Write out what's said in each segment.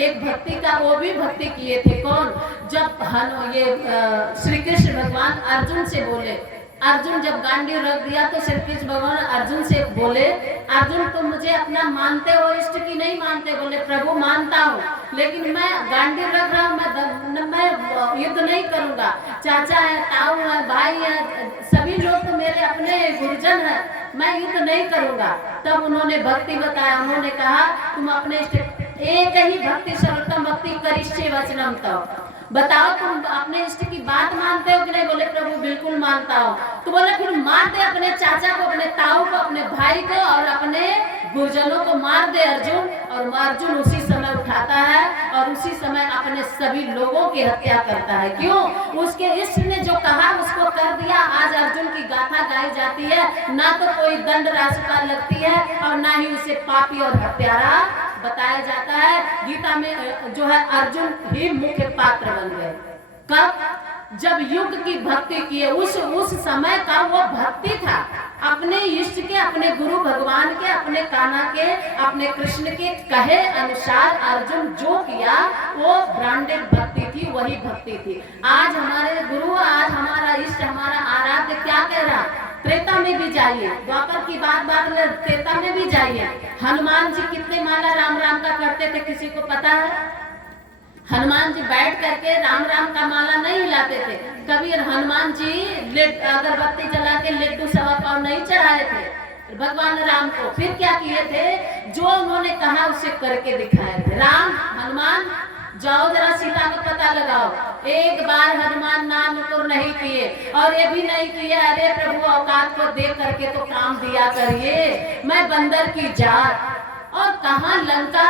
एक भक्ति का वो भी भक्ति किए थे। कौन? जब ये श्री कृष्ण भगवान अर्जुन से बोले, अर्जुन जब गांडीव रख दिया तो श्री कृष्ण भगवान अर्जुन से बोले, अर्जुन तुम मुझे अपना मानते हो इष्ट की नहीं मानते? बोले प्रभु मानता हूँ, लेकिन मैं गांडीव रख रहा हूँ, मैं युद्ध नहीं करूंगा। चाचा है, ताऊ है, भाई है, सभी लोग तो मेरे अपने गुरुजन है, मैं युद्ध नहीं करूंगा। तब उन्होंने भक्ति बताया, उन्होंने कहा तुम अपने इष्ट एक ही भक्ति सर्वोत्तम भक्ति करिष्ये वचनम तव, बताओ तुम अपने इष्ट की बात मानते हो कि नहीं? बोले प्रभु बिल्कुल मानता हूँ। तो बोले फिर मार दे अपने चाचा को, अपने ताऊ को, अपने भाई को और अपने गुरुजनों को मार दे अर्जुन। और अर्जुन उसी समय उठाता है और उसी समय अपने सभी लोगों की हत्या करता है। क्यों? उसके इष्ट ने जो कहा उसको कर दिया। आज अर्जुन की गाथा गाई जाती है, ना तो कोई दंड राशि लगती है और ना ही उसे पापी और हत्यारा बताया जाता है। गीता में जो है अर्जुन ही मुख्य पात्र बन गए। कब? जब युग की भक्ति किए, उस समय का वो भक्ति था अपने इष्ट के, अपने गुरु भगवान के, अपने कान्हा के, अपने कृष्ण के कहे अनुसार अर्जुन जो किया वो ब्रांडेड भक्ति थी, वही भक्ति थी। आज हमारे गुरु, आज हमारा इष्ट, हमारा आराध्य क्या कह रहा? त्रेता में भी जाइए, द्वापर की बात त्रेता में भी जाइए। हनुमान जी कितने माला राम राम का करते थे, किसी को पता है? हनुमान जी बैठ करके राम राम का माला नहीं हिलाते थे। कभी हनुमान जी अगरबत्ती जला के लड्डू सवा पाव नहीं चढ़ाए थे भगवान राम को। फिर क्या किए थे? जो उन्होंने कहा उसे करके दिखाए थे। राम, हनुमान जाओ जरा सीता का पता लगाओ। एक बार हनुमान नाम नुकुर नहीं किए और ये भी नहीं किया अरे प्रभु औकात को देख करके तो काम दिया करिए, मैं बंदर की जात। और कहाँ लंका,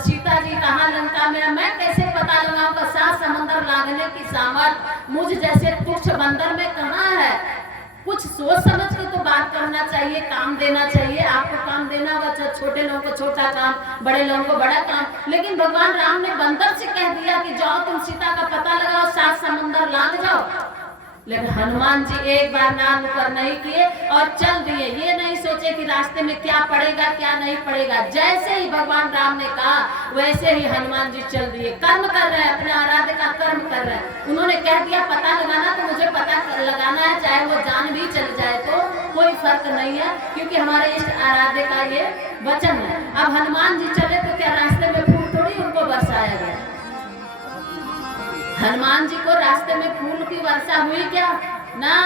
सीता जी कहाँ लंका में, मैं कैसे पता लगाऊंगा? 7 समंदर लागने की सामर्थ मुझ जैसे तुच्छ बंदर में कहाँ है? कुछ सोच समझ के तो बात करना चाहिए, काम देना चाहिए। आपको काम देना होगा, छोटे लोगों को छोटा काम, बड़े लोगों को बड़ा काम। लेकिन भगवान राम ने बंदर से कह दिया कि जाओ तुम सीता का पता लगाओ, 7 समंदर लांग जाओ। लेकिन हनुमान जी एक बार नाम ऊपर नहीं किए और चल दिए। ये नहीं सोचे कि रास्ते में क्या पड़ेगा क्या नहीं पड़ेगा। जैसे ही भगवान राम ने कहा वैसे ही हनुमान जी चल दिए। कर्म कर रहे हैं, अपने आराध्य का कर्म कर रहे हैं। उन्होंने कह दिया पता लगाना तो मुझे पता लगाना है, चाहे वो जान भी चल जाए तो कोई फर्क नहीं है, क्योंकि हमारे इष्ट आराध्य का ये वचन है। अब हनुमान जी चले तो क्या रास्ते में फूल थोड़ी उनको बरसाया गया? हनुमान जी को रास्ते में फूल की वर्षा हुई क्या? ना,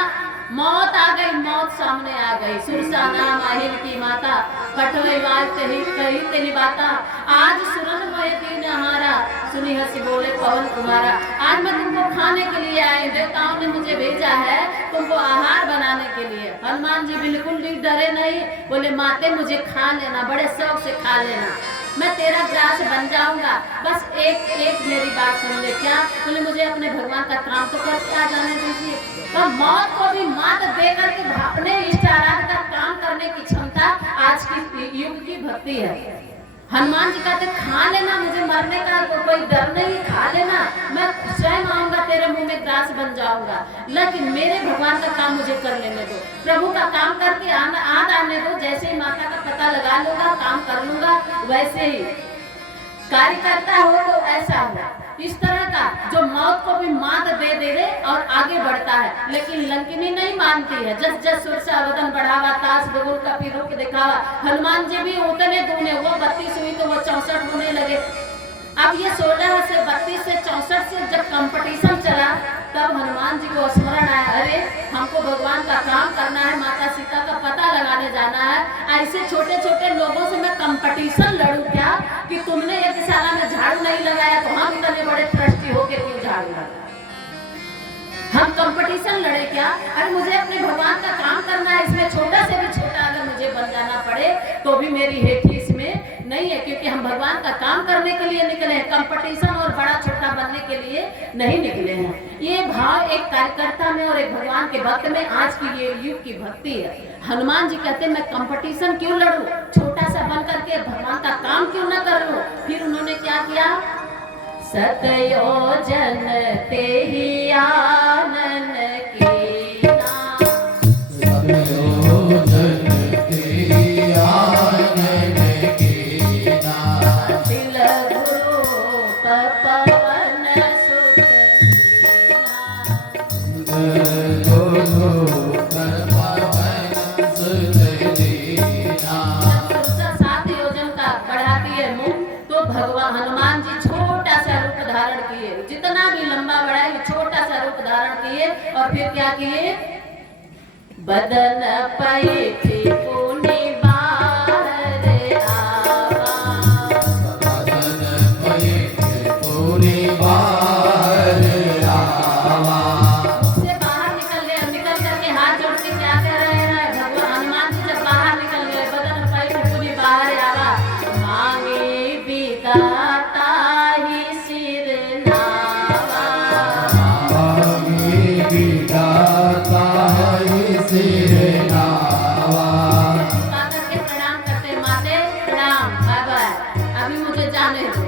मौत आ गई, मौत सामने आ गई। सुरसा नाम अहिल की माता, कठवे वाल कही तेरी बाता। आज सुरन मोहे दीन हारा, सुनी हंसी बोले पवन कुमारा। आज मैं तुमको खाने के लिए आए, देवताओं ने मुझे भेजा है तुमको आहार बनाने के लिए। हनुमान जी बिल्कुल भी डरे नहीं, बोले माते मुझे खा लेना, बड़े शौक से खा लेना, मैं तेरा ग्रास बन जाऊंगा। बस एक मेरी बात सुन ले। क्या? बोले मुझे अपने भगवान का काम तो करके आ जाने दीजिए। तो मौत को भी मात दे करके अपने इष्ट आराध्य का काम करने की क्षमता आज की युग की भक्ति है। हनुमान जी कहते खा लेना, मुझे मरने का कोई डर नहीं, खा लेना, मैं स्वयं आऊंगा तेरे मुंह में ग्रास बन जाऊंगा, लेकिन मेरे भगवान का काम मुझे कर लेने दो। प्रभु का काम करके आने दो। जैसे ही माता का पता लगा लूंगा, काम कर लूंगा, वैसे ही कार्य करता हो तो ऐसा हो। इस तरह का जो मौत को भी मात दे रहे और आगे बढ़ता है। लेकिन लंकिनी नहीं मानती है। जस जस सुरसा वदन बढ़ावा, तास बगुल का पीरों के दिखावा। हनुमान जी भी उतने दूने, वो 32 हुई तो वो 64 होने लगे। अब ये 16 से 32 से 64 से जब कंपटीशन चला तब हनुमान जी को स्मरण आया, अरे हमको भगवान का काम करना है, माता सीता का पता लगाने जाना है। ऐसे छोटे छोटे लोगों से मैं कंपटीशन लड़ूं क्या कि तुमने यज्ञशाला में झाड़ू नहीं लगाया तो हम इतने बड़े ट्रस्टी होके क्यों झाड़ू लगाया? हम कंपटीशन लड़े क्या? अरे मुझे अपने भगवान का काम करना है, इसमें छोटा से भी छोटा अगर मुझे बन जाना पड़े तो भी मेरी हेठी इसमें नहीं है, क्योंकि हम भगवान का काम करने के लिए निकले हैं, कंपटीशन और बड़ा छोटा बनने के लिए नहीं निकले हैं। ये भाव एक कार्यकर्ता में और एक भगवान के भक्त में आज की ये युग की भक्ति है। हनुमान जी कहते मैं कंपटीशन क्यों लड़ूं, छोटा सा बन करके भगवान का काम क्यों न कर लूं? फिर उन्होंने क्या किया? सतयोजन ते ही आनन कीना, सतयोजन ते ही आनन कीना, तिल गुरु भगवान हनुमान जी छोटा सा रूप धारण किए, जितना भी लंबा बड़ा है छोटा सा रूप धारण किए और फिर क्या किए, बदन पे पुनि बाहर आवा, बदन पे पुनि बाहर आवा। से बाहर निकल गए, निकल करके हाथ जोड़ के क्या कह रहे हैं, भगवान हनुमान जी जब बाहर निकल गए, बदन पे पुनि बाहर आवा, मांगे विदाता ही सिर नावा, मांगे विदाता ही सिर नावा। के प्रणाम करते, माते प्रणाम, बाबा अभी मुझे जाने दो।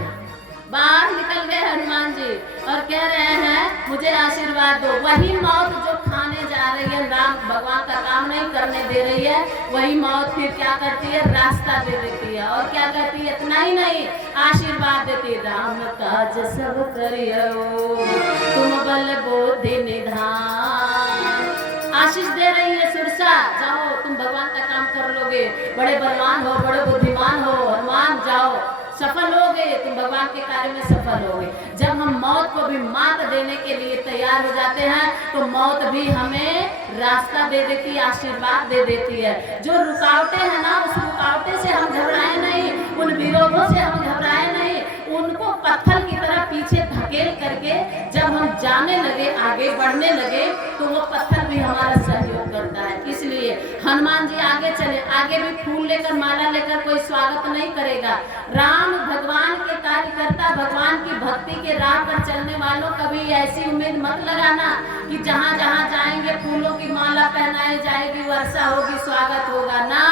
बाहर निकल गए हनुमान जी और कह रहे हैं मुझे आशीर्वाद दो। वही मौत जो खाने जा रही है, राम भगवान का काम नहीं करने दे रही है, वही मौत फिर क्या करती है, रास्ता दे देती है और क्या कहती है, इतना ही नहीं आशीर्वाद देती है, राम काज सब करियो तुम बल बुद्धि निधान। आशीष दे रही है, सुरसा जाओ तुम भगवान का काम कर लोगे, बड़े बलवान हो, बड़े बुद्धिमान हो, हनुमान जाओ सफल हो गए, तुम भगवान के कार्य में सफल हो गए। जब हम मौत को भी मात देने के लिए तैयार हो जाते हैं तो मौत भी हमें रास्ता दे देती है, आशीर्वाद दे देती है। जो रुकावटें हैं ना, उस रुकावटें से हम घबराए नहीं, उन विरोधों से हम घबराए नहीं, उनको पत्थर की तरह पीछे धकेल करके जब हम जाने लगे, आगे बढ़ने लगे, तो वो पत्थर भी हमारा सहयोग करता है। इसलिए हनुमान जी आगे चले, आगे भी फूल लेकर, माला लेकर कोई स्वागत नहीं करेगा। राम भगवान के कार्यकर्ता, भगवान की भक्ति के राह पर चलने वालों, कभी ऐसी उम्मीद मत लगाना कि जहाँ जहाँ जाएंगे फूलों की माला पहनाई जाएगी, वर्षा होगी, स्वागत होगा ना।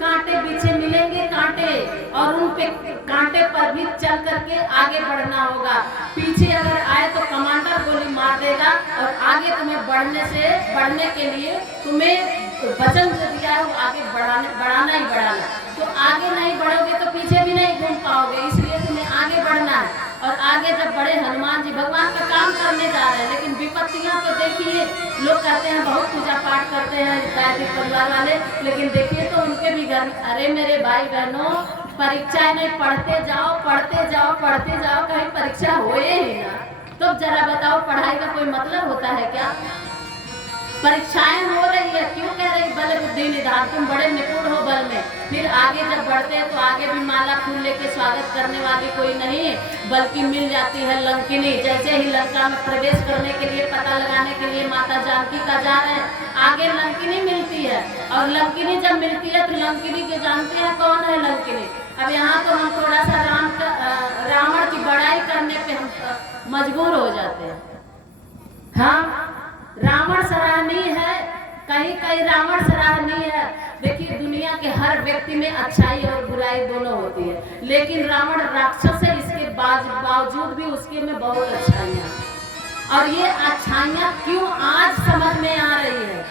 कांटे पीछे मिलेंगे, कांटे, और उन पे कांटे पर भी चल करके आगे बढ़ना होगा। पीछे अगर आए तो कमांडर गोली मार देगा और आगे तुम्हें बढ़ने के लिए तुम्हें वचन जो दिया है वो आगे बढ़ाना ही बढ़ाना। तो आगे नहीं बढ़ोगे तो पीछे भी नहीं घूम पाओगे, इसलिए तुम्हें आगे बढ़ना है। और आगे जब बड़े हनुमान जी भगवान का काम करने जा रहे हैं, लेकिन विपत्तियां तो देखिए, लोग कहते हैं बहुत पूजा पाठ करते हैं गायत्री परिवार वाले, लेकिन देखिए तो उनके भी घर, अरे मेरे भाई बहनों, परीक्षाएं नहीं, पढ़ते जाओ पढ़ते जाओ पढ़ते जाओ, कहीं परीक्षा होए ही ना। तो जरा बताओ पढ़ाई का कोई मतलब होता है क्या? परीक्षाएं हो रही है, क्यों कह रही बल बुद्धि निधान, तुम बड़े निपुण हो बल में। फिर आगे जब बढ़ते हैं तो आगे भी माला फूल लेके स्वागत करने वाली कोई नहीं, बल्कि मिल जाती है लंकिनी। जैसे ही लंका में प्रवेश करने के लिए, पता लगाने के लिए माता जानकी का जा रहे हैं, आगे लंकिनी मिलती है। और लंकिनी जब मिलती है तो लंकिनी के जानते हैं कौन है लंकिनी। अब यहाँ तो हम थोड़ा सा रावण की बड़ाई करने पे हम मजबूर हो जाते हैं। हाँ, रावण सराहनीय है, कहीं कहीं रावण सराहनीय है। देखिए दुनिया के हर व्यक्ति में अच्छाई और बुराई दोनों होती है, लेकिन रावण राक्षस है, इसके बावजूद भी उसके में बहुत अच्छाइयाँ। और ये अच्छाइयाँ क्यों आज समझ में आ रही है,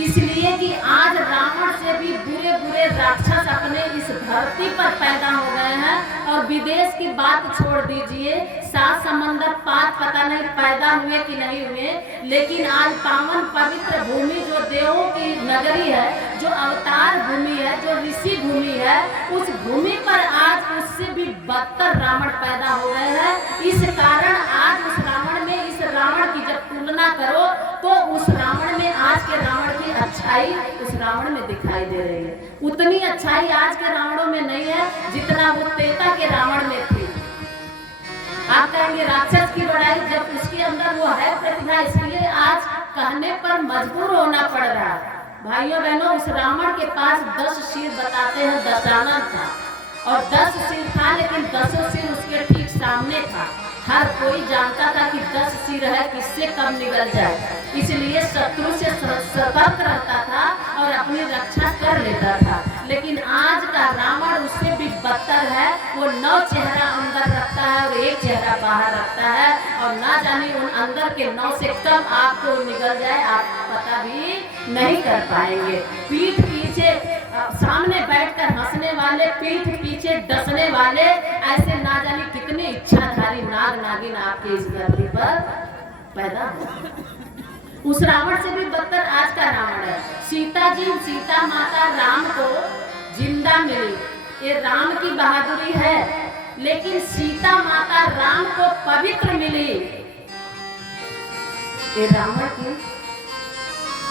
इसलिए कि आज रावण से भी बुरे बुरे राक्षस अपने इस धरती पर पैदा हो गए हैं। और विदेश की बात छोड़ दीजिए, 7 समंदर पार पता नहीं पैदा हुए कि नहीं हुए, लेकिन आज पावन पवित्र भूमि जो देवों की नगरी है, जो अवतार भूमि है, जो ऋषि भूमि है, उस भूमि पर आज उससे भी बदतर रावण पैदा हो गए हैं। इस कारण आज उस रावण में, इस रावण की जब तुलना करो तो उस रावण में, आज के रावण की अच्छाई उस रावण में दिखाई दे रही है। उतनी अच्छाई आज के रावणों में नहीं है जितना वो त्रेता के रावण में थी। आप कहेंगे राक्षस की बड़ाई, जब उसके अंदर वो है प्रतिभा, इसलिए आज कहने पर मजबूर होना पड़ रहा है। भाइयों बहनों, उस रावण के पास 10 सिर बताते हैं, दशानन था, और 10 सिर था, लेकिन 10 सिर उसके ठीक सामने था। हर कोई जानता था कि 10 सिर है, किससे कब निकल जाए, इसलिए शत्रु से सतर्क रहता था और अपनी रक्षा कर लेता था। लेकिन आज का रावण उससे भी बदतर है, वो 9 चेहरा अंदर रखता है और 1 चेहरा बाहर रखता है, और ना जाने उन अंदर के 9 से कब आपको निकल जाए आप पता भी नहीं कर पाएंगे। पीठ पीछे सामने बैठकर हंसने वाले, पीठ पीछे डसने वाले, ऐसे ना जाने कितने इच्छाधारी नाग नागिन आपके इस धरती पर पैदा हो। उस रावण से भी बदतर आज का रावण है। सीता माता राम को जिंदा मिली, ये राम की बहादुरी है। लेकिन सीता माता राम को पवित्र मिली, ये रावण की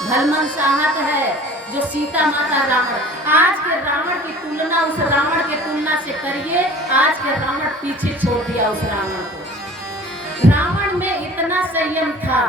भलमनसाहत है। जो सीता माता रावण, आज के रावण की तुलना उस रावण के तुलना से करिए, आज के रावण पीछे छोड़ दिया उस रावण को। रावण में इतना संयम था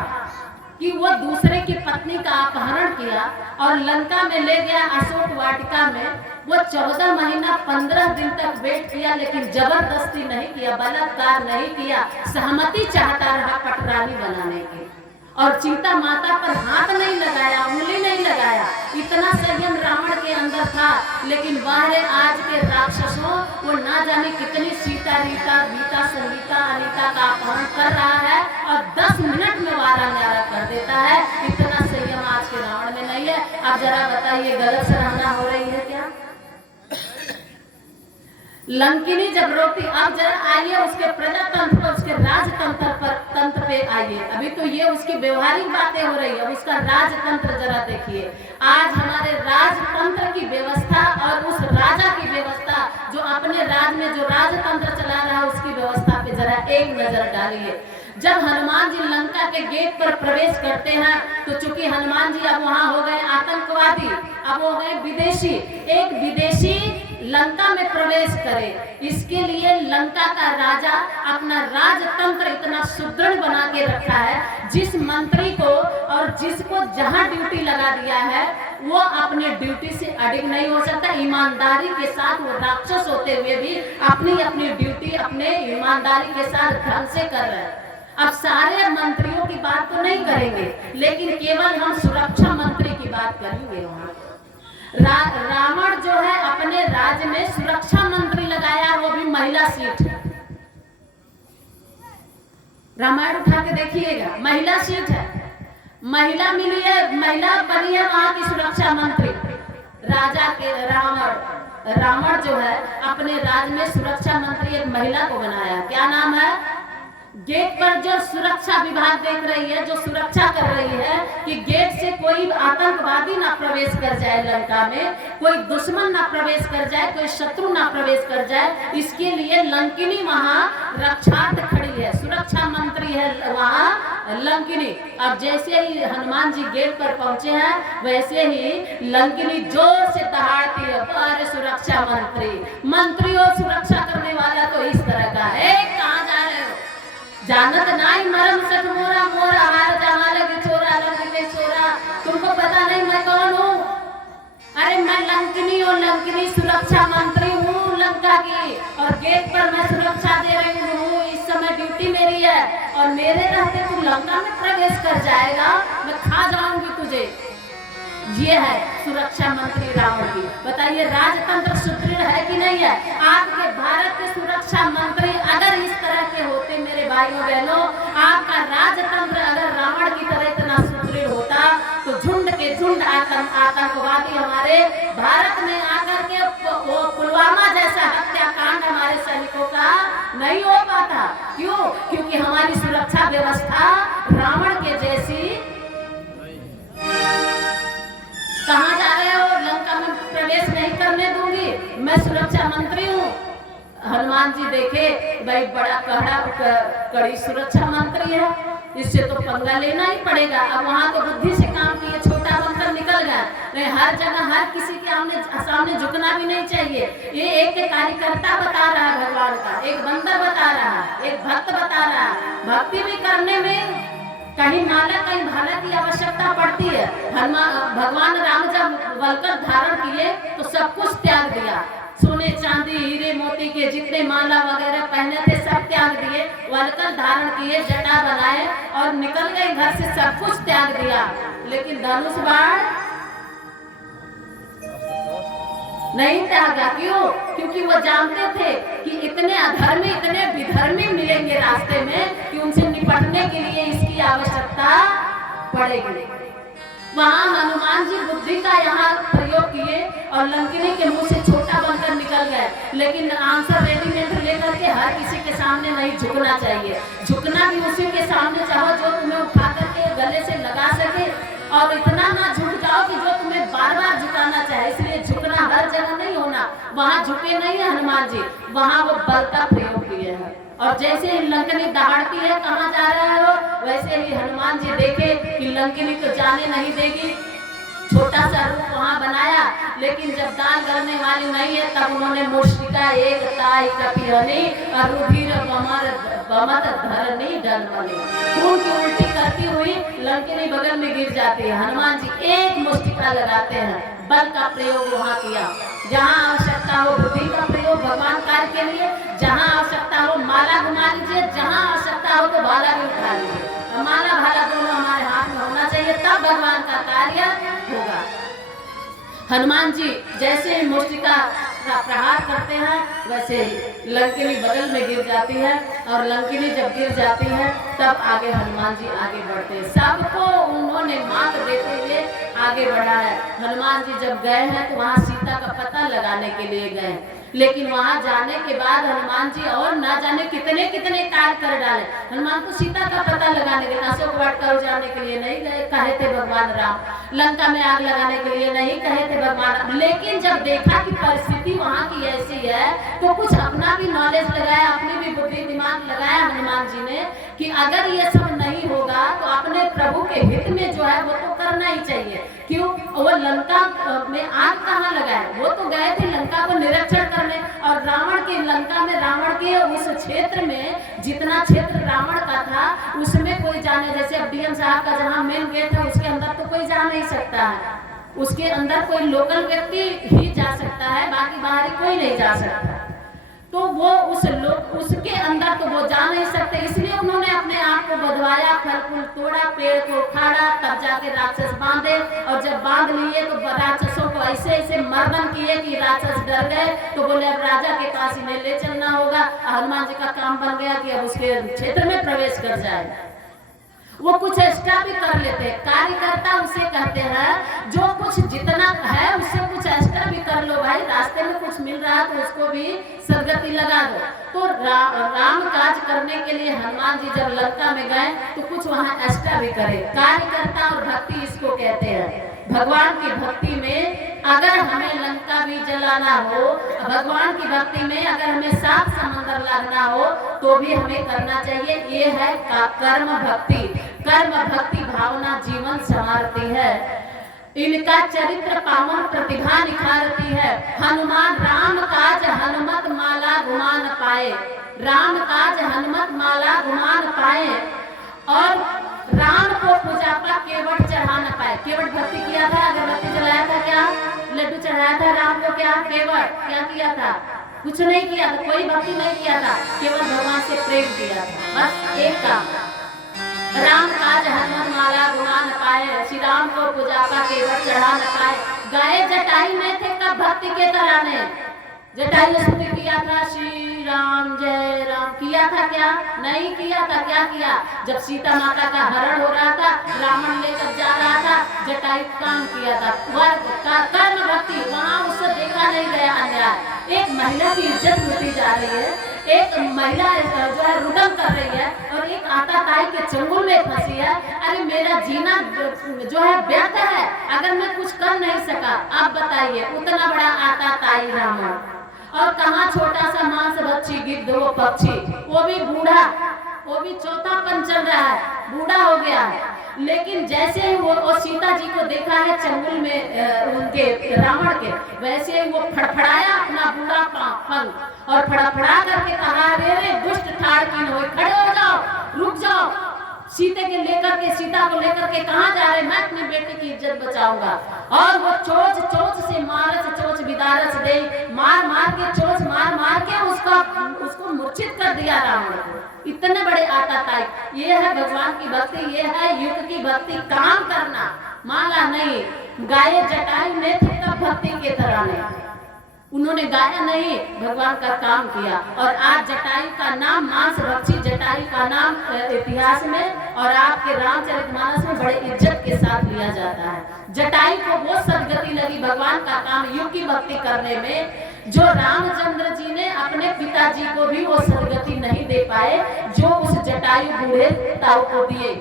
कि वो दूसरे की पत्नी का अपहरण किया और लंका में ले गया अशोक वाटिका में। वो 14 महीना 15 दिन तक वेट किया, लेकिन जबरदस्ती नहीं किया, बलात्कार नहीं किया, सहमति चाहता रहा पटरानी बनाने की। और सीता माता पर हाथ नहीं लगाया, उंगली नहीं लगाया, इतना संयम रावण के अंदर था। लेकिन वह आज के राक्षसों, वो ना जाने कितनी सीता रीता गीता संगीता अनीता का अपहरण कर रहा है और 10 मिनट में वारा न्यारा कर देता है। इतना संयम आज के रावण में नहीं है। अब जरा बताइए, गलत सराहना हो रही है क्या? लंकिनी जब रोती, अब जरा आइए उसके प्रजातंत्र पर, उसके तंत्र पे आइए। अभी तो ये उसकी व्यवहारिक बातें हो रही है, उसका राजतंत्र जरा देखिए। आज हमारे राजतंत्र की व्यवस्था और उस राजा की व्यवस्था, जो अपने राज में जो राजतंत्र चला रहा है, उसकी व्यवस्था पे जरा एक नजर डालिए। जब हनुमान जी लंका के गेट पर प्रवेश करते हैं, तो चूंकि हनुमान जी अब वहां हो गए आतंकवादी, अब हो गए विदेशी। एक विदेशी लंका में प्रवेश करे, इसके लिए लंका का राजा अपना राजतंत्र इतना सुदृढ़ बना के रखा है, जिस मंत्री को और जिसको जहां ड्यूटी लगा दिया है, वो अपने ड्यूटी से अडिग नहीं हो सकता। ईमानदारी के साथ वो राक्षस होते हुए भी अपनी अपनी ड्यूटी अपने ईमानदारी के साथ ढंग से कर रहे हैं। अब सारे मंत्रियों की बात तो नहीं करेंगे, लेकिन केवल हम सुरक्षा मंत्री की बात करेंगे। वहां रावण जो है अपने राज्य में सुरक्षा मंत्री लगाया, वो भी महिला सीट है। रामायण उठा के देखिएगा, महिला सीट है, महिला मिली है, महिला बनी है वहां की सुरक्षा मंत्री। राजा के रावण जो है अपने राज्य में सुरक्षा मंत्री एक महिला को बनाया। क्या नाम है? गेट पर जो सुरक्षा विभाग देख रही है, जो सुरक्षा कर रही है कि गेट से कोई आतंकवादी ना प्रवेश कर जाए लंका में, कोई दुश्मन ना प्रवेश कर जाए, कोई शत्रु ना प्रवेश कर जाए, इसके लिए लंकिनी वहां रक्षार्थ खड़ी है, सुरक्षा मंत्री है वहां लंकिनी। अब जैसे ही हनुमान जी गेट पर पहुंचे हैं, वैसे ही लंकिनी जोर से दहाड़ती है, अरे सुरक्षा मंत्री हो, सुरक्षा करने वाला तो इस तरह का है। कहां जा रहे हो? जानत नाई मरम सट मोरा मोरा, हार जहां लगे छोरा लगे छोरा, तुमको पता नहीं मैं कौन हूँ? अरे मैं लंकिनी हूँ, लंकिनी सुरक्षा मंत्री हूँ लंका की, और गेट पर मैं सुरक्षा दे रही हूँ। इस समय ड्यूटी मेरी है और मेरे रहते तू लंका में प्रवेश कर जाएगा, मैं खा जाऊंगी तुझे। ये है सुरक्षा मंत्री रावण की। बताइए राजतंत्र सुदृढ़ है कि नहीं है? आपके भारत के सुरक्षा मंत्री अगर इस तरह के होते, मेरे भाइयों बहनों, आपका राजतंत्र अगर रावण की तरह इतना सुदृढ़ होता, तो झुंड के झुंड आतंकवादी हमारे भारत में आकर के वो पुलवामा जैसा हत्याकांड हमारे सैनिकों का नहीं हो पाता। क्यों? क्योंकि हमारी सुरक्षा व्यवस्था रावण के जैसी। कहां जा रहे हो? लंका में प्रवेश नहीं करने दूंगी, मैं सुरक्षा मंत्री हूँ। हनुमान जी देखे भाई बड़ा कड़ी सुरक्षा मंत्री है, इससे तो पंगा लेना ही पड़ेगा। अब वहां तो बुद्धि से काम किए, छोटा बनकर निकल गया। नहीं, हर जगह हर किसी के सामने झुकना भी नहीं चाहिए। ये एक कार्यकर्ता बता रहा है भगवान का, एक बंदर बता रहा है, एक भक्त बता रहा है। भक्ति भी करने में कहीं माला कहीं भाला की आवश्यकता पड़ती है। भगवान राम जब वलकर धारण किए तो सब कुछ त्याग दिया, सोने चांदी हीरे मोती के जितने माला वगैरह पहने थे सब त्याग दिए, वलकर धारण किए, जटा बनाए और निकल गए घर से, सब कुछ त्याग दिया। लेकिन धनुष बाण नहीं त्यागा। क्यों? क्योंकि वो जानते थे कि इतने अधर्मी इतने विधर्मी मिलेंगे रास्ते में कि उनसे निपटने के लिए इसकी आवश्यकता पड़ेगी। वहां हनुमान जी बुद्धि का यहाँ प्रयोग किए और लंकिनी के मुंह से छोटा बनकर निकल गए। लेकिन आंसर रेडीमेड लेकर के हर किसी के सामने नहीं झुकना चाहिए। झुकना भी उसी के सामने चाहो जो तुम्हें उठा करके गले से लगा सके और इतना ना झुक जाओ कि जो तुम्हें बार बार झुकाना चाहे। इसलिए झुकना हर जगह नहीं होना, वहां झुके नहीं है हनुमान जी, वहां वो बल का प्रयोग किए हैं। और जैसे ही लंकनी दहाड़ती है कहाँ जा रहा है वो, वैसे ही हनुमान जी देखे कि लंकनी तो जाने नहीं देगी, छोटा सा रूप वहां बनाया, लेकिन जब दाल गलने वाली नहीं है तब उन्होंने मुष्टिका एक ताई कपिहनी और रुधिर बमत धरनी डलमनी, खून की उल्टी करती हुई लंकनी बगल में गिर जाती है। हनुमान जी एक मुष्टिका लगाते हैं, बल का प्रयोग वहां किया। जहां आवश्यकता हो बुद्धि का प्रयोग भगवान कार्य के लिए, जहां आवश्यकता हो माला घुमा लीजिए, जहां आवश्यकता हो तो भाला भी उठा लीजिए। माला भाला दोनों हमारे हाथ में होना चाहिए, तब भगवान का कार्य होगा। हनुमान जी जैसे ही मुष्टिका का प्रहार करते हैं वैसे ही लंकिनी बगल में गिर जाती है, और लंकिनी जब गिर जाती है तब आगे हनुमान जी आगे बढ़ते हैं। सबको उन्होंने मात देते हुए आगे बढ़ा है। हनुमान जी जब गए हैं तो वहाँ सीता का पता लगाने के लिए गए, लेकिन वहां जाने के बाद हनुमान जी और ना जाने कितने कितने कार्य कर डाले। हनुमान को सीता का पता लगाने के लिए, अशोक वाट कर जाने के लिए नहीं गए, कहे थे भगवान राम, लंका में आग लगाने के लिए नहीं कहे थे भगवान राम। लेकिन जब देखा कि परिस्थिति वहां की ऐसी है तो कुछ अपना भी नॉलेज लगाया, अपनी भी बुद्धि दिमाग लगाया हनुमान जी ने कि अगर ये सब नहीं होगा तो अपने प्रभु के हित में जो है वो तो करना ही चाहिए। क्यों? वो लंका में आग कहाँ लगाए, वो तो गए थे लंका को निरीक्षण करने, और रावण की लंका में, रावण के उस क्षेत्र में जितना क्षेत्र रावण का था उसमें कोई जाने, जैसे अब डीएम साहब का जहाँ मेन गेट है उसके अंदर तो कोई जा नहीं सकता है, उसके अंदर कोई लोकल व्यक्ति ही जा सकता है, बाकी बाहरी कोई नहीं जा सकता। तो वो उसके अंदर तो वो जा नहीं सकते, इसलिए उन्होंने अपने आप को बधवाया, फल फूल तोड़ा, पेड़ को उखाड़ा, तब जाके राक्षस बांधे, और जब बांध लिए तो राक्षसों को ऐसे ऐसे मर्दन किए कि राक्षस डर गए। तो बोले अब राजा के पास इन्हें ले चलना होगा। हनुमान जी का काम बन गया कि अब उसके क्षेत्र में प्रवेश कर जाए। वो कुछ एक्स्ट्रा भी कर लेते हैं, कार्यकर्ता उसे कहते हैं जो कुछ जितना है उससे कुछ एक्स्ट्रा भी कर लो भाई, रास्ते में कुछ मिल रहा है तो उसको भी सदगति लगा दो। तो राम काज करने के लिए हनुमान जी जब लंका में गए तो कुछ वहाँ एक्स्ट्रा भी करे। कार्यकर्ता और भक्ति इसको कहते हैं। भगवान की भक्ति में अगर हमें लंका भी जलाना हो, भगवान की भक्ति में अगर हमें 7 समंदर लगना हो तो भी हमें करना चाहिए। ये है कर्म भक्ति। कर्म भक्ति भावना जीवन संवारती है, इनका चरित्र पावन प्रतिभा निखारती है। हनुमान राम काज हनुमत माला गुमान पाए, राम काज हनुमत माला गुमान पाए, और राम को पूजा का केवट चढ़ा न पाए। केवट भक्ति किया था, अगरबत्ती जलाया था, क्या लड्डू चढ़ाया था राम को, क्या केवट क्या किया था? कुछ नहीं किया था, कोई भक्ति नहीं किया था, केवल भगवान से प्रेम किया था, बस एक काम। राम काज हनुमत माला गुमान पाए, श्री राम को पूजा का केवट चढ़ा न पाए। गए जटाई में थे कब भक्ति के तराने, जटाई स्तुति किया था श्री राम जय राम, किया था क्या? नहीं किया था। क्या किया? जब सीता माता का हरण हो रहा था, रावण लेकर जा रहा था, जटाई काम किया था। वह कर्म भक्ति, वहां उससे देखा नहीं गया अन्याय। एक महिला की इज्जत लूटी जा रही है, एक महिला जो है रुदन कर रही है, और एक आताताई के चंगुल में फंसी है। अरे मेरा जीना जो है व्यर्थ है अगर मैं कुछ कर नहीं सका। आप बताइए, उतना बड़ा आताताई रावण, और कहाँ छोटा सा मांस भक्षी गिद्ध वो पक्षी, वो भी बूढ़ा, वो भी चौथापन चल रहा है, बूढ़ा हो गया है। लेकिन जैसे ही वो सीता जी को देखा है चंगुल में उनके रावण के, वैसे ही वो फड़फड़ाया अपना बूढ़ा पंख, और फड़फड़ा करके कहा, रे रे दुष्ट ठाड़कीन हो, खड़े हो जाओ, रुक जाओ। सीता को लेकर के कहाँ जा रहे? मैं अपने बेटे की इज्जत बचाऊंगा। और वो चोच से मारस चोच विदारस दे, मार मार के चोच मार मार के उसको मूर्छित कर दिया रावण को। इतने बड़े आताताई। ये है भगवान की भक्ति, ये है युग की भक्ति, काम करना, माला नहीं। गाये जटाई में थे कब भक्ति के तराने, उन्होंने गाया नहीं, भगवान का काम किया। और आज जटायु का नाम, मांस भक्षी जटायु का नाम इतिहास में और आपके रामचरितमानस में बड़े इज्जत के साथ लिया जाता है। जटायु को वो सदगति लगी भगवान का काम, युग की भक्ति करने में, जो रामचंद्र जी ने अपने पिताजी को भी वो सदगति नहीं दे पाए जो उस जटायु बूढ़े ताऊ को दिए।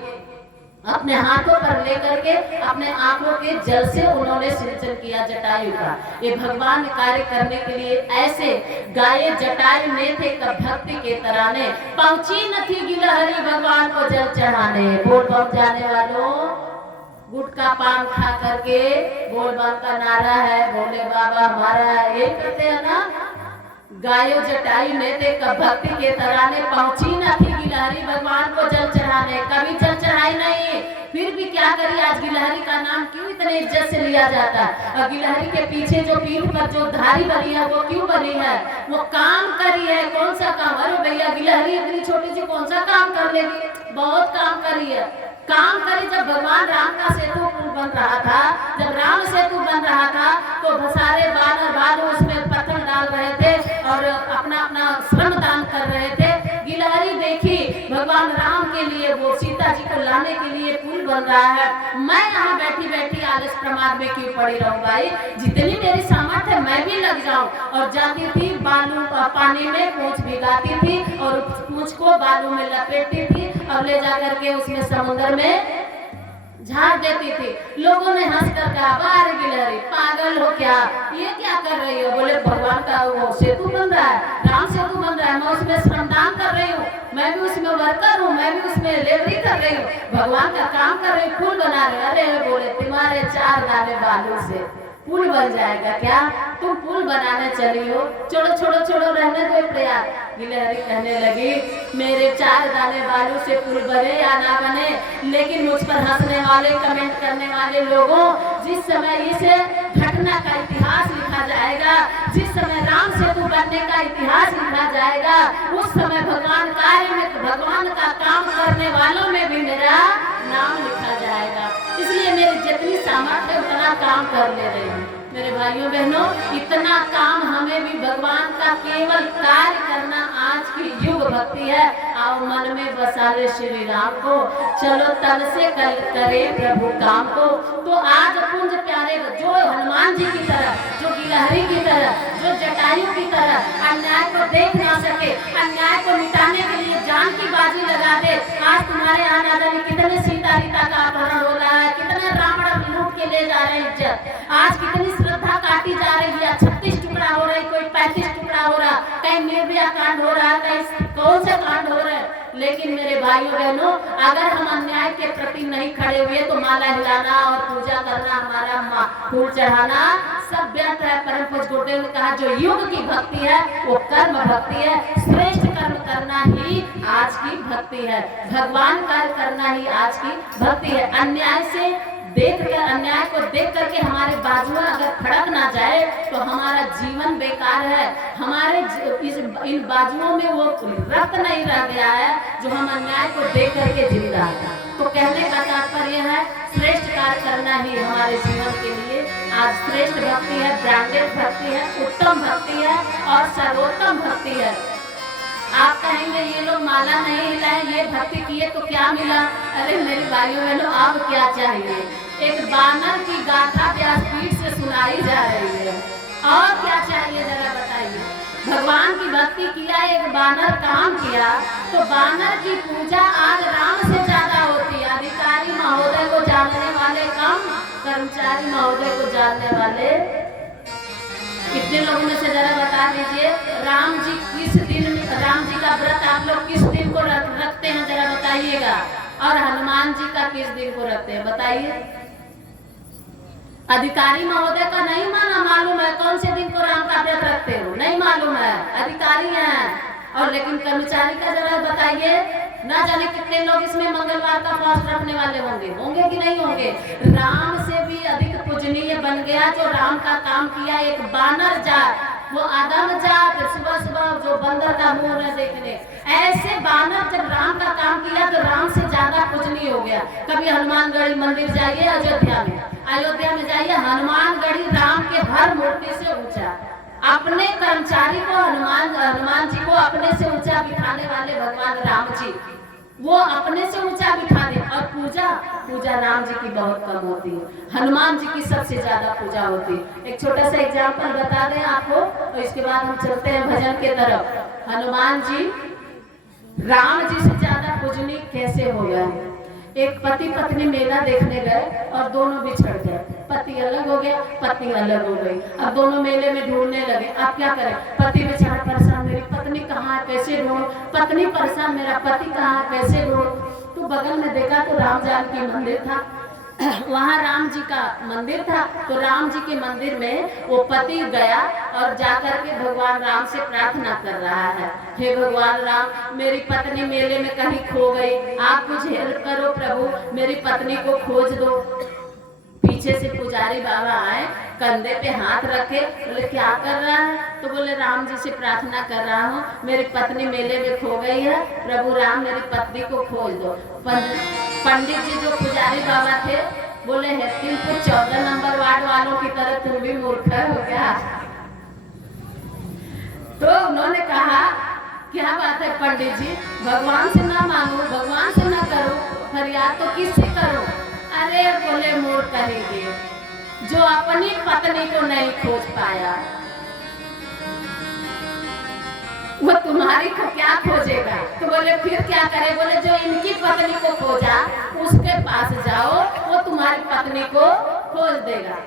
अपने हाथों पर लेकर के अपने आंखों के जल से उन्होंने सिंचन किया जटायु का। ये भगवान कार्य करने के लिए ऐसे गाये जटायु ने थे कब भक्ति के तराने, पहुंची न थी गिलहरी भगवान को जल चढ़ाने। बोल बम जाने वालों, गुटखा पान खा करके बोल बम का नारा है, भोले बाबा हमारा है, ये करते हैं ना। गायो जटायु ने थे कब भक्ति के तराने, पहुंची न थी गिलहरी भगवान को जल चढ़ाने। कभी जल चढ़ाई नहीं, फिर भी क्या करिए, आज गिलहरी का नाम क्यों इतने इज्जत से लिया जाता है। और गिलहरी के पीछे जो पीठ पर जो धारी बनी है वो क्यों बनी है, वो काम करी है। कौन सा काम, अरे भैया गिलहरी इतनी छोटी सी कौन सा काम कर लेगी, बहुत काम करी है। काम करी जब भगवान राम का सेतु पुल बन रहा था, जब राम सेतु बन रहा था तो सारे बानर भालू उसमें पत्थर डाल रहे थे और अपना अपना श्रम दान कर रहे थे। गिलहरी देखी भगवान राम के लिए, वो सीता जी को लाने के लिए पुल बन रहा है, मैं यहाँ बैठी बैठी आलस प्रमाद में क्यों पड़ी रहूं भाई, जितनी मेरी सामर्थ्य है मैं भी लग जाऊं। और जाती थी बालू पानी में पूंछ भिगाती थी और पूंछ को बालू में लपेटती थी और ले जा करके उसमें समुद्र में झाड़ देती थी। लोगों ने हंस कर कहा, बाहर गिलहरी पागल हो क्या, ये क्या कर रही हो। बोले भगवान का वो सेतु बन रहा है, राम सेतु बन रहा है, मैं उसमें श्रमदान कर रही हूँ, मैं भी उसमें वर्कर हूँ, मैं भी उसमें लेबरी कर रही हूँ, भगवान का काम कर रही हूँ, पुल बना रही हूँ। अरे बोले तुम्हारे 4 दाने बालू से पुल बन जाएगा क्या, तुम पुल बनाने चली हो, छोड़ो छोड़ो छोड़ो, रहने दो प्रयास। गिलहरी कहने लगी, मेरे 4 दाने बालू से पुल बने या ना बने, लेकिन मुझ पर हंसने वाले, कमेंट करने वाले लोगों, जिस समय इस घटना का इतिहास लिखा जाएगा, जिस समय राम सेतु बनने का इतिहास लिखा जाएगा, उस समय भगवान कार्य में, भगवान का काम करने वालों में भी मेरा नाम लिखा जाएगा। इसलिए मेरी जितनी सामर्थ्य है उतना काम कर ले रही हूँ। मेरे भाइयों बहनों, इतना काम हमें भी भगवान का केवल कार्य करना आज की युग भक्ति है। आओ मन में बसा ले श्री राम को, चलो तन से करे प्रभु काम को। तो आज पुंज प्यारे जो हनुमान जी की तरह, जो गिलहरी की तरह, जो जटायु की तरह अन्याय को देख ना सके, अन्याय को मिटाने के लिए जान की बाजी लगा दे। आज तुम्हारे यहाँ ना जाने कितने सीता रीता का अपहरण हो रहा है, कितने रावण लूट के ले जा रहे हैं इज्जत, आज कितनी श्रद्धा काटी जा रही है, 36 टुकड़ा हो रहा है, कोई 35 टुकड़ा हो रहा, कहीं निर्भया कांड हो रहा है, कहीं कौन से कांड हो रहे हैं। लेकिन मेरे भाइयों बहनों, अगर हम अन्याय के प्रति नहीं खड़े हुए तो माला हिलाना और पूजा करना, हमारा फूल चढ़ाना सब व्यर्थ है। परम पूज्य गुरुदेव ने कहा, जो युग की भक्ति है वो कर्म भक्ति है, श्रेष्ठ कर्म करना ही आज की भक्ति है, भगवान कार्य करना ही आज की भक्ति है। अन्याय से देखकर, अन्याय को देख करके हमारे बाजुओं अगर खड़क ना जाए तो हमारा जीवन बेकार है। हमारे इन बाजुओं में वो रक्त नहीं रह गया है जो हम अन्याय को देख करके जिंदा है। तो कहने का तात्पर्य है, श्रेष्ठ कार्य करना ही हमारे जीवन के लिए आज श्रेष्ठ भक्ति है, ब्रांडेड भक्ति है, उत्तम भक्ति है और सर्वोत्तम भक्ति है। आप कहेंगे ये लोग माला नहीं हिलाए, ये भक्ति किए तो क्या मिला। अरे मेरे भाइयों बहनों, अब क्या चाहिए, एक बानर की गाथा व्यासपीठ से सुनाई जा रही है, और क्या चाहिए जरा बताइए। भगवान की भक्ति किया, एक बानर काम किया, तो बानर की पूजा आज राम से ज्यादा होती है। अधिकारी महोदय को जानने वाले कम, कर्मचारी महोदय को जानने वाले कितने लोगों में से जरा बता दीजिए। राम जी किस दिन, राम जी का व्रत आप लोग किस दिन को रखते हैं जरा बताइएगा, और हनुमान जी का किस दिन को रखते हैं बताइए। अधिकारी महोदय का नहीं मालूम है, कौन से दिन को राम का व्रत रखते हो, नहीं मालूम है, अधिकारी हैं। और लेकिन कर्मचारी का जरा बताइए, ना जाने कितने लोग इसमें मंगलवार का फास्ट रखने वाले होंगे कि नहीं होंगे। राम से भी अधिक पूजनीय बन गया जो राम का काम किया। एक बानर जात, वो आदम जात, सुबह सुबह जो बंदर का मुंह न देखने, ऐसे बानर जब राम का काम किया तो राम से ज्यादा पूजनीय हो गया। कभी हनुमानगढ़ी मंदिर जाइए, अयोध्या में जाइए, हनुमानगढ़ी राम के हर मूर्ति से ऊंचा। अपने कर्मचारी को हनुमान जी को अपने से ऊंचा बिठाने वाले भगवान राम जी, वो अपने से ऊंचा बिठा दे। और पूजा राम जी की बहुत कम होती है, हनुमान जी की सबसे ज्यादा पूजा होती है। एक छोटा सा एग्जाम्पल बता दें आपको, तो इसके बाद हम चलते हैं भजन के तरफ। हनुमान जी राम जी से ज्यादा पूजनीय कैसे हो गए। एक पति पत्नी मेला देखने गए और दोनों बिछड़ गए। पति अलग हो गया, पत्नी अलग हो गई। अब दोनों मेले में ढूंढने लगे, अब क्या करें? पति बेचारा परेशान, मेरी पत्नी कहाँ है, कैसे ढूंढूं? पत्नी परेशान, मेरा पति कहाँ है, कैसे ढूंढूं? तो बगल में देखा तो राम जानकी मंदिर था, वहाँ राम जी का मंदिर था। तो राम जी के मंदिर में वो पति गया और जाकर के भगवान राम से प्रार्थना कर रहा है, हे भगवान राम, मेरी पत्नी मेले में कहीं खो गई, आप कुछ हेल्प करो प्रभु, मेरी पत्नी को खोज दो। पीछे से पुजारी बाबा आए, कंधे पे हाथ रखे, बोले क्या कर रहा है? तो बोले राम जी से प्रार्थना कर रहा हूँ, मेरी पत्नी मेले में खो गई है, प्रभु राम मेरी पत्नी को खोज दो। पंडित जी जो पुजारी बाबा थे बोले, हेतिमपुर 14 नंबर वार्ड वालों की तरह तुम भी मूर्ख हो क्या? तो उन्होंने कहा, क्या बात है पंडित जी, भगवान से ना मांगो, भगवान से ना करो, फरियाद तो किससे करो? अरे बोले मूर्ख कहेंगे, जो अपनी पत्नी को नहीं खोज पाया वो तुम्हारी को क्या खोजेगा? तो बोले फिर क्या करे? बोले जो इनकी पत्नी को खोजा उसके पास जाओ, वो तुम्हारी पत्नी को खोज देगा।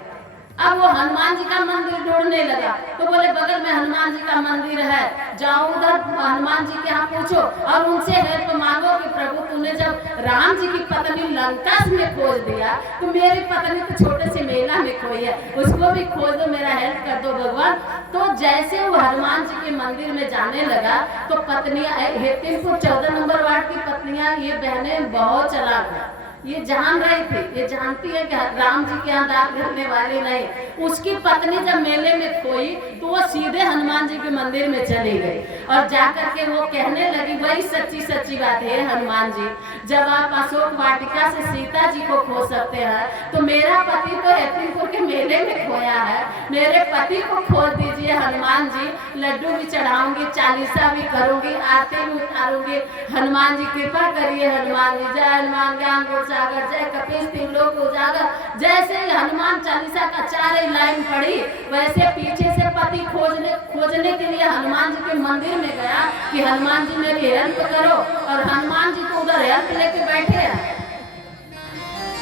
अब वो हनुमान जी का मंदिर ढूंढने लगा, तो बोले बगल में हनुमान जी का मंदिर है, जाओ उधर हनुमान जी के यहाँ पूछो और उनसे हेल्प मांगो कि प्रभु तूने जब राम जी की पत्नी लंका में खोज दिया तो मेरी पत्नी तो छोटे से मेला में खोई है, उसको भी खोज दो, मेरा हेल्प कर दो भगवान। तो जैसे वो हनुमान जी के मंदिर में जाने लगा तो पत्नियां, हेतिमपुर 14 नंबर वार्ड की पत्नियां, ये बहनें बहुत चालाक है, ये जान रही थी, ये जानती है कि राम जी के यहाँ दाग करने वाली नहीं। उसकी पत्नी जब मेले में खोई तो वो सीधे हनुमान जी के मंदिर में चली गई और जाकर के वो कहने लगी, वही सच्ची सच्ची बात है हनुमान जी, जब आप अशोक वाटिका से सीता जी को खो सकते हैं तो मेरा पति तो हेतिमपुर के मेले में खोया है, मेरे पति को खोज दीजिए हनुमान जी, लड्डू भी चढ़ाऊंगी, चालीसा भी करूंगी, आरती भी उतारूंगी, हनुमान जी कृपा करिए हनुमान जी। जय हनुमान ज्ञान सागर, जय कपीस तीन लोक उजागर। जैसे ही हनुमान चालीसा का 4 लाइन पढ़ी वैसे पीछे से पति खोजने के लिए हनुमान जी के मंदिर में गया कि हनुमान जी मेरी हेल्प करो, और हनुमान जी तो उधर हेल्प लेके बैठे हैं।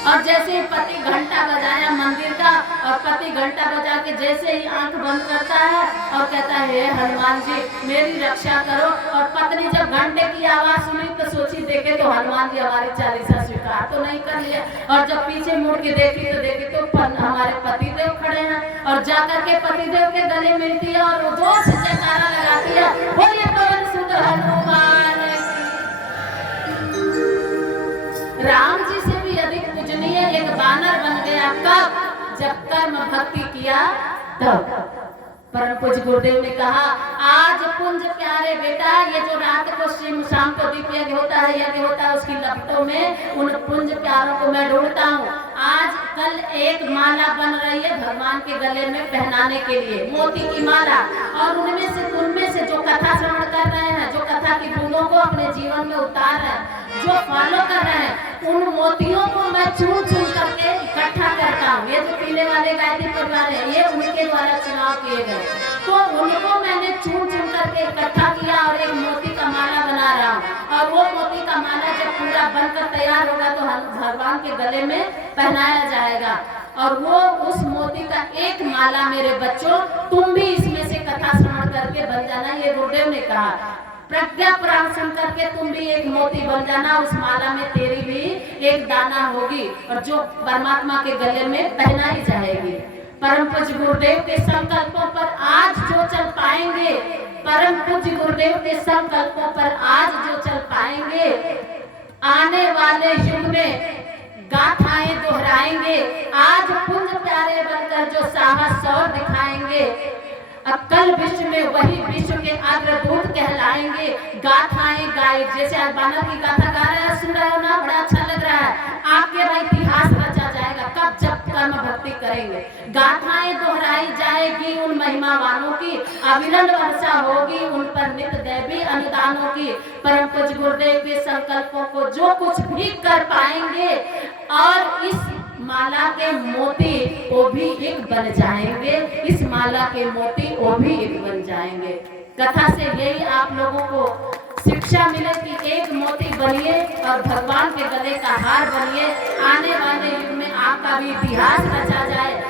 और जैसे ही पति घंटा बजाया मंदिर का, और पति घंटा बजा के जैसे ही आंख बंद करता है और कहता है, हे हनुमान जी मेरी रक्षा करो, और पत्नी जब घंटे की आवाज सुनी तो सोची देखे तो हनुमान जी हमारी चालीसा स्वीकार तो नहीं कर लिया, और जब पीछे मुड़ के देखी तो हमारे पतिदेव खड़े हैं, और जाकर के पतिदेव के गले मिलती है और वो जोर से जयकारा लगाती है, बोलिए पवन सुत हनुमान। राम जी से भी अधिक पूजनीय एक बानर बन गया कब? जब कर्म भक्ति किया तब। परम पूज्य गुरुदेव ने कहा, आज पुंज प्यारे बेटा, ये जो रात को शाम को दीप यज्ञ होता है उसकी लपटों में उन पुंज प्यारों को मैं ढूंढता हूँ। आज कल एक माला बन रही है भगवान के गले में पहनाने के लिए, मोती की माला, और उनमें से जो कथा श्रवण कर रहे हैं, जो कथा की बूंदों को अपने जीवन में उतार रहे हैं, जो फॉलो कर रहे हैं, उन मोतियों को मैं चुन चुन करके इकट्ठा करता हूँ। ये जो पीने वाले गायत्री परिवार है, ये उनके द्वारा चुनाव किए गए, तो उनको मैंने चुन चुन करके इकट्ठा किया और एक मोती का माला बना रहा हूँ, और वो मोती का माला जब पूरा बनकर तैयार होगा तो भगवान के गले में पहनाया जाएगा, और वो उस मोती का एक माला मेरे बच्चों तुम भी इसमें से कथा श्रवण करके बन जाना। ये गुरुदेव ने कहा, प्रज्ञा पुराण सुन करके तुम भी एक मोती बन जाना, उस माला में तेरी भी एक दाना होगी और जो परमात्मा के गले में पहनाई जाएगी। परम पूज्य गुरुदेव के संकल्पों पर आज जो चल पाएंगे, परम पूज्य गुरुदेव के संकल्पों पर आज जो चल पाएंगे, आने वाले युग में गाथाएं दोहराएंगे, आज पुंज प्यारे बनकर जो साहस और दिखाएंगे, कल विश्व में वही विश्व के अग्रदूत कहलाएंगे। गाथाएं गाए, जैसे आज बानर की गाथा गा रहे हैं, सुन रहे हो ना, बड़ा अच्छा लग रहा है। आपके भाई इतिहास रचा जाएगा कब? जब कर्म भक्ति करेंगे। गाथाएं दोहराई जाएगी उन महिमावानों की, अविरल वर्षा होगी उन पर नित्य दैवी अनुदानों की। परम पूज्य गुरुदेव के संकल्पों को जो कुछ भी कर पाएंगे, और इस माला के मोती वो भी एक बन जाएंगे, इस माला के मोती वो भी एक बन जाएंगे। कथा से यही आप लोगों को शिक्षा मिले कि एक मोती बनिए और भगवान के गले का हार बनिए। आने वाले युग में आपका भी इतिहास रचा जाए